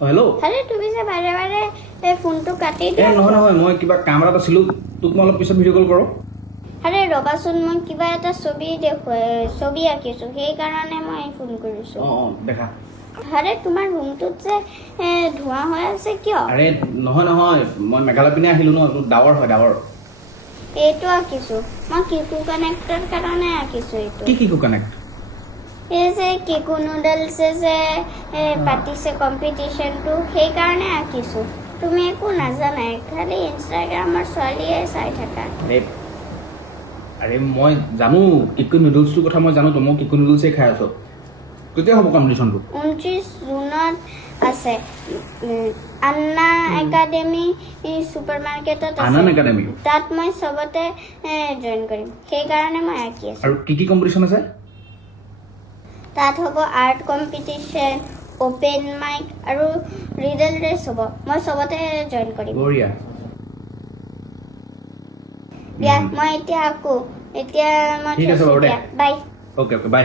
Hello' আৰে তুমি যে বাৰে বাৰে ফোনটো কাটি এই দিয়া নহয় নহয় মই কিবা কাম এটাত আছিলোঁ তোক মই অলপ পিছত ভিডিঅ' কল কৰোঁ আৰে ৰবাচোন মই কিবা এটা ছবি আঁকিছোঁ সেইকাৰণে মই ফোন কৰিছোঁ অঁ দেখা আৰে তোমাৰ ৰুমটোত যে ধোঁৱা হৈ আছে কিয় আৰে নহয় নহয় মই মেঘালয় পিনে আহিলোঁ ন তোৰ ডাৱৰ হয় ডাৱৰ এইটো আঁকিছোঁ মই কিকু কানেক্টৰ কাৰণে আঁকিছোঁ এইটো কি শিকো কানেক্ট এই যে কিকু নুডলছে যে পাতিছে কম্পিটিশ্যনটো সেইকাৰণে আঁকিছোঁ তুমি একো নাজানাই খালি ইনষ্টাগ্ৰামৰ ছোৱালীয়ে চাই থাকা আৰে মই জানো কিকু নুডলছটোৰ কথা মই জানো তো মই কিকু নুডলছেই খাই আছোঁ কেতিয়া হ'ব কম্পিটিশ্যনটো 29 জুনত আছে আন্না একাডেমি ছুপাৰ মাৰ্কেটত আনন্দ আছে একাডেমি তাত মই চবতে জইন কৰিম সেইকাৰণে মই আঁকি আছোঁ আৰু কি কম্পিটিশ্যন আছে তাত হ'ব আৰ্ট কম্পিটিশ্যন অ'পেন মাইক আৰু ৰিডেল ৰেচ হ'ব মই চবতে জইন কৰিম বঢ়িয়া দিয়া মই এতিয়া আকৌ এতিয়া মই ঠিক আছে থৈছোঁ বাৰু দে। দিয়া বাই অ'কে অ'কে বাই